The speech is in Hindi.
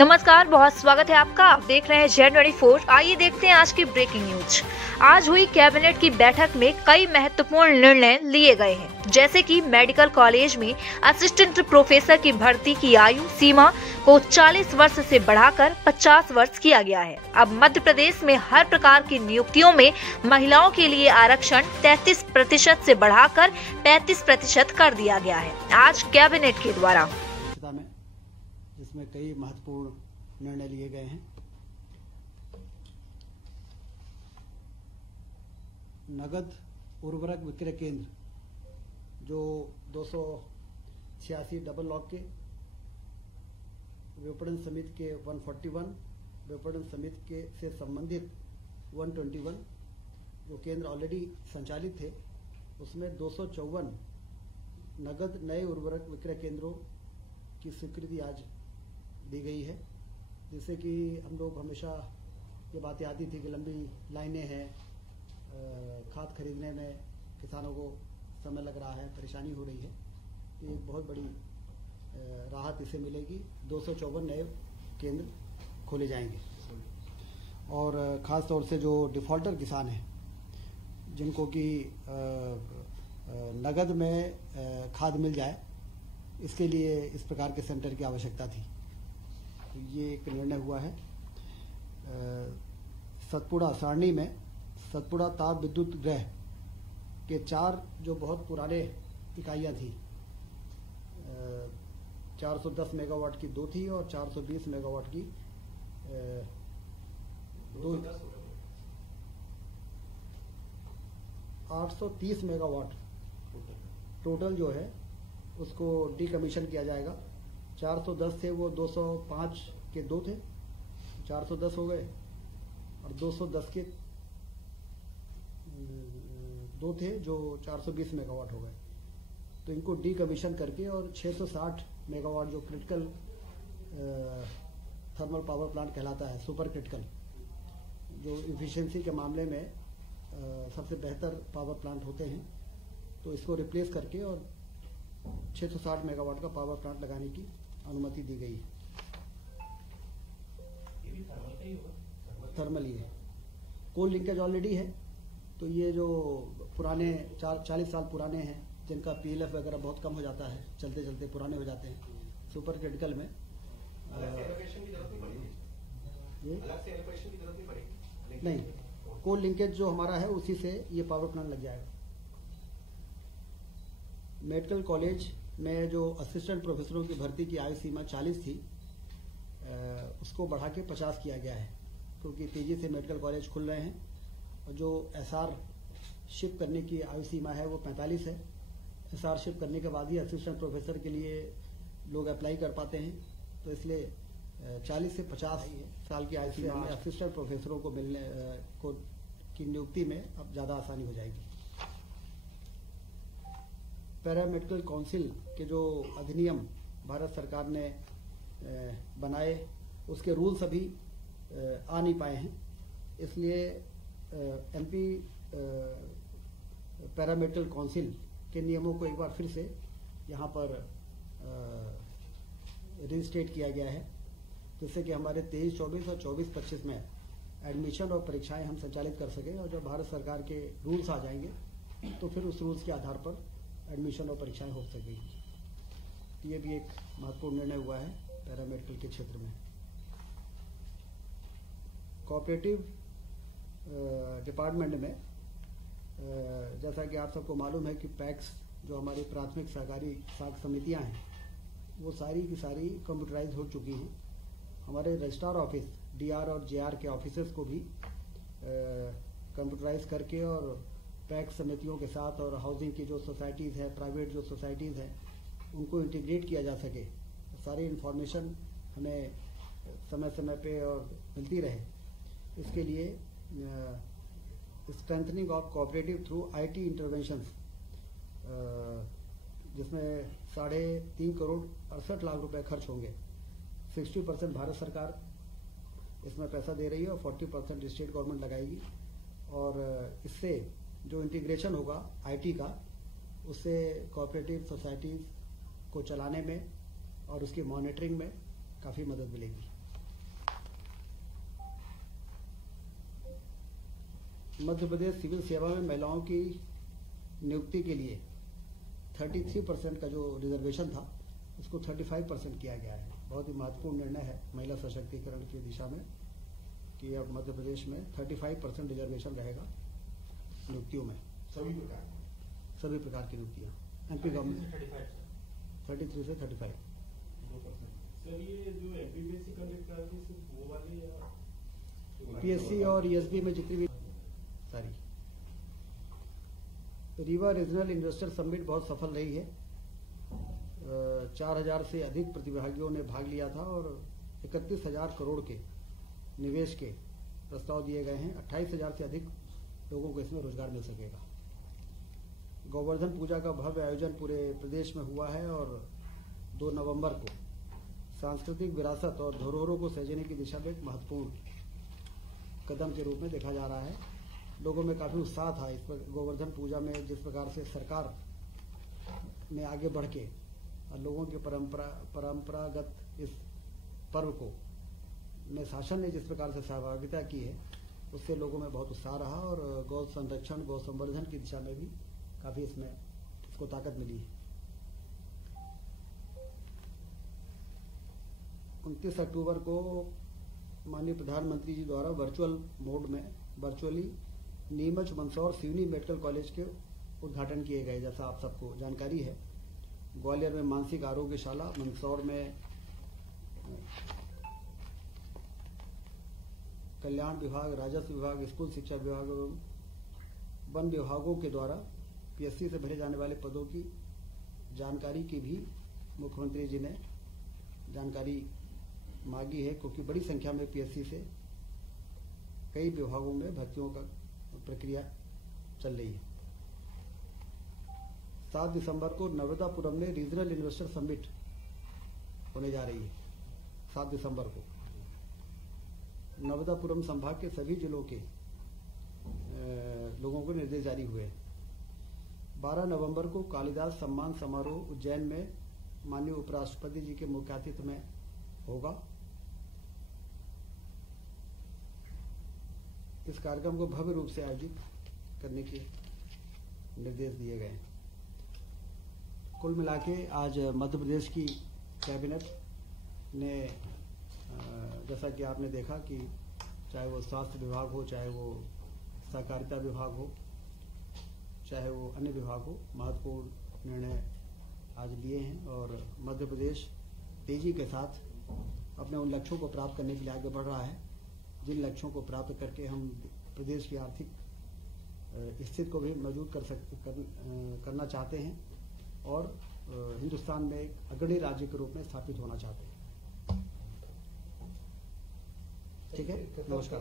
नमस्कार, बहुत स्वागत है आपका। आप देख रहे हैं Z24। आइए देखते हैं आज की ब्रेकिंग न्यूज। आज हुई कैबिनेट की बैठक में कई महत्वपूर्ण निर्णय लिए गए हैं, जैसे कि मेडिकल कॉलेज में असिस्टेंट प्रोफेसर की भर्ती की आयु सीमा को 40 वर्ष से बढ़ाकर 50 वर्ष किया गया है। अब मध्य प्रदेश में हर प्रकार की नियुक्तियों में महिलाओं के लिए आरक्षण 33% से बढ़ाकर 35% कर दिया गया है। आज कैबिनेट के द्वारा जिसमें कई महत्वपूर्ण निर्णय लिए गए हैं। नगद उर्वरक विक्रय केंद्र जो 286 डबल लॉक के, विपणन समिति के 141, विपणन समिति के से संबंधित 121 जो केंद्र ऑलरेडी संचालित थे, उसमें 254 नगद नए उर्वरक विक्रय केंद्रों की स्वीकृति आज दी गई है। जिससे कि हम लोग हमेशा ये बातें आती थी कि लंबी लाइनें हैं, खाद खरीदने में किसानों को समय लग रहा है, परेशानी हो रही है। ये एक बहुत बड़ी राहत इसे मिलेगी। 254 नए केंद्र खोले जाएंगे और ख़ास तौर से जो डिफ़ॉल्टर किसान हैं, जिनको कि नगद में खाद मिल जाए, इसके लिए इस प्रकार के सेंटर की आवश्यकता थी। तो ये एक निर्णय हुआ है। सतपुड़ा सारणी में सतपुड़ा ताप विद्युत गृह के 4 जो बहुत पुराने इकाइयाँ थी, 410 मेगावाट की 2 थी और 420 मेगावाट की 2, 830 मेगावाट टोटल जो है उसको डीकमीशन किया जाएगा। 410 थे, वो 205 के 2 थे, 410 हो गए, और 210 के 2 थे जो 420 मेगावाट हो गए। तो इनको डीकमीशन करके और 660 मेगावाट जो क्रिटिकल थर्मल पावर प्लांट कहलाता है, सुपर क्रिटिकल, जो इफिशिएंसी के मामले में सबसे बेहतर पावर प्लांट होते हैं, तो इसको रिप्लेस करके और 660 मेगावाट का पावर प्लांट लगाने की अनुमति दी गई है। ये भी थर्मल का ही होगा? थर्मल ही है। कोल लिंकेज ऑलरेडी है। तो ये जो पुराने 40 साल पुराने हैं, जिनका PLF वगैरह बहुत कम हो जाता है, चलते चलते पुराने हो जाते हैं, सुपर क्रिटिकल में अलग से एलोकेशन की जरूरत नहीं पड़ेगी। अलग से एलोकेशन की जरूरत नहीं पड़ेगी। नहीं, कोल लिंकेज जो हमारा है उसी से ये पावर प्लांट लग जाएगा। मेडिकल कॉलेज में जो असिस्टेंट प्रोफेसरों की भर्ती की आयु सीमा 40 थी, उसको बढ़ा के 50 किया गया है, क्योंकि तेजी से मेडिकल कॉलेज खुल रहे हैं। और जो SR शिप करने की आयु सीमा है वो 45 है। SR शिप करने के बाद ही असिस्टेंट प्रोफेसर के लिए लोग अप्लाई कर पाते हैं। तो इसलिए 40 से 50 साल की आयु से हमें असिस्टेंट प्रोफेसरों को मिलने की नियुक्ति में अब ज़्यादा आसानी हो जाएगी। पैरामेडिकल काउंसिल के जो अधिनियम भारत सरकार ने बनाए, उसके रूल्स अभी आ नहीं पाए हैं, इसलिए MP पैरामेडिकल काउंसिल के नियमों को एक बार फिर से यहाँ पर रिजिस्ट्रेट किया गया है, जिससे कि हमारे 23-24 और 24-25 में एडमिशन और परीक्षाएं हम संचालित कर सकें। और जब भारत सरकार के रूल्स आ जाएंगे तो फिर उस रूल्स के आधार पर एडमिशन और परीक्षाएं हो सकेगी। ये भी एक महत्वपूर्ण निर्णय हुआ है पैरामेडिकल के क्षेत्र में। कोऑपरेटिव डिपार्टमेंट में जैसा कि आप सबको मालूम है कि पैक्स जो हमारी प्राथमिक सहकारी साख समितियां हैं, वो सारी की सारी कंप्यूटराइज हो चुकी हैं। हमारे रजिस्ट्रार ऑफिस DR और JR के ऑफिसेस को भी कंप्यूटराइज करके और पैक्स समितियों के साथ और हाउसिंग की जो सोसाइटीज़ हैं, प्राइवेट जो सोसाइटीज़ हैं, उनको इंटीग्रेट किया जा सके, सारी इंफॉर्मेशन हमें समय समय पे और मिलती रहे। इसके लिए strengthening of cooperative through IT interventions, जिसमें 3.5 करोड़ 68 लाख रुपए खर्च होंगे। 60% भारत सरकार इसमें पैसा दे रही है और 40% स्टेट गवर्नमेंट लगाएगी। और इससे जो इंटीग्रेशन होगा IT का, उससे कोऑपरेटिव सोसाइटीज़ को चलाने में और उसकी मॉनिटरिंग में काफ़ी मदद मिलेगी। मध्य प्रदेश सिविल सेवा में महिलाओं की नियुक्ति के लिए 33% का जो रिजर्वेशन था उसको 35% किया गया है। बहुत ही महत्वपूर्ण निर्णय है महिला सशक्तिकरण की दिशा में कि अब मध्य प्रदेश में 35% रिजर्वेशन रहेगा नियुक्तियों में, सभी प्रकार की नियुक्तियाँ। एमपी गवर्नमेंट 33 से 35। सर ये जो एमपीपीएससी कंडक्ट करती है सिर्फ वो वाले या पीएससी और ईएसबी में जितनी भी सारी। रीवा रीजनल इन्वेस्टर समिट बहुत सफल रही है। 4000 से अधिक प्रतिभागियों ने भाग लिया था और 31,000 करोड़ के निवेश के प्रस्ताव दिए गए हैं। 28,000 से अधिक लोगों को इसमें रोजगार मिल सकेगा। गोवर्धन पूजा का भव्य आयोजन पूरे प्रदेश में हुआ है और 2 नवंबर को सांस्कृतिक विरासत और धरोहरों को सहेजने की दिशा में एक महत्वपूर्ण कदम के रूप में देखा जा रहा है। लोगों में काफी उत्साह था इस पर। गोवर्धन पूजा में जिस प्रकार से सरकार ने आगे बढ़ के लोगों के परंपरागत इस पर्व को में शासन ने जिस प्रकार से सहभागिता की है उससे लोगों में बहुत उत्साह रहा और गौ संरक्षण गौ संवर्धन की दिशा में भी काफी इसमें इसको ताकत मिली है। 29 अक्टूबर को माननीय प्रधानमंत्री जी द्वारा virtually Neemuch Mandsaur Seoni medical college के उद्घाटन किए गए, जैसा आप सबको जानकारी है। ग्वालियर में मानसिक आरोग्यशाला, मंदसौर में कल्याण विभाग, राजस्व विभाग, स्कूल शिक्षा विभाग एवं वन विभागों के द्वारा पीएससी से भरे जाने वाले पदों की जानकारी की भी मुख्यमंत्री जी ने जानकारी मांगी है, क्योंकि बड़ी संख्या में पीएससी से कई विभागों में भर्तियों का प्रक्रिया चल रही है। 7 दिसंबर को नर्मदापुरम में रीजनल इन्वेस्टर समिट होने जा रही है। 7 दिसंबर को नर्मदापुरम संभाग के सभी जिलों के लोगों को निर्देश जारी हुए हैं। 12 नवंबर को कालिदास सम्मान समारोह उज्जैन में माननीय उपराष्ट्रपति जी के मुख्य आतिथ्य में होगा। इस कार्यक्रम को भव्य रूप से आयोजित करने के निर्देश दिए गए हैं। कुल मिला के आज मध्य प्रदेश की कैबिनेट ने, जैसा कि आपने देखा कि चाहे वो स्वास्थ्य विभाग हो, चाहे वो सहकारिता विभाग हो, चाहे वो अन्य विभाग हो, महत्वपूर्ण निर्णय आज लिए हैं और मध्य प्रदेश तेजी के साथ अपने उन लक्ष्यों को प्राप्त करने के लिए आगे बढ़ रहा है, जिन लक्ष्यों को प्राप्त करके हम प्रदेश की आर्थिक स्थिति को भी मजबूत करना चाहते हैं और हिंदुस्तान में एक अग्रणी राज्य के रूप में स्थापित होना चाहते हैं। ठीक है, नमस्कार।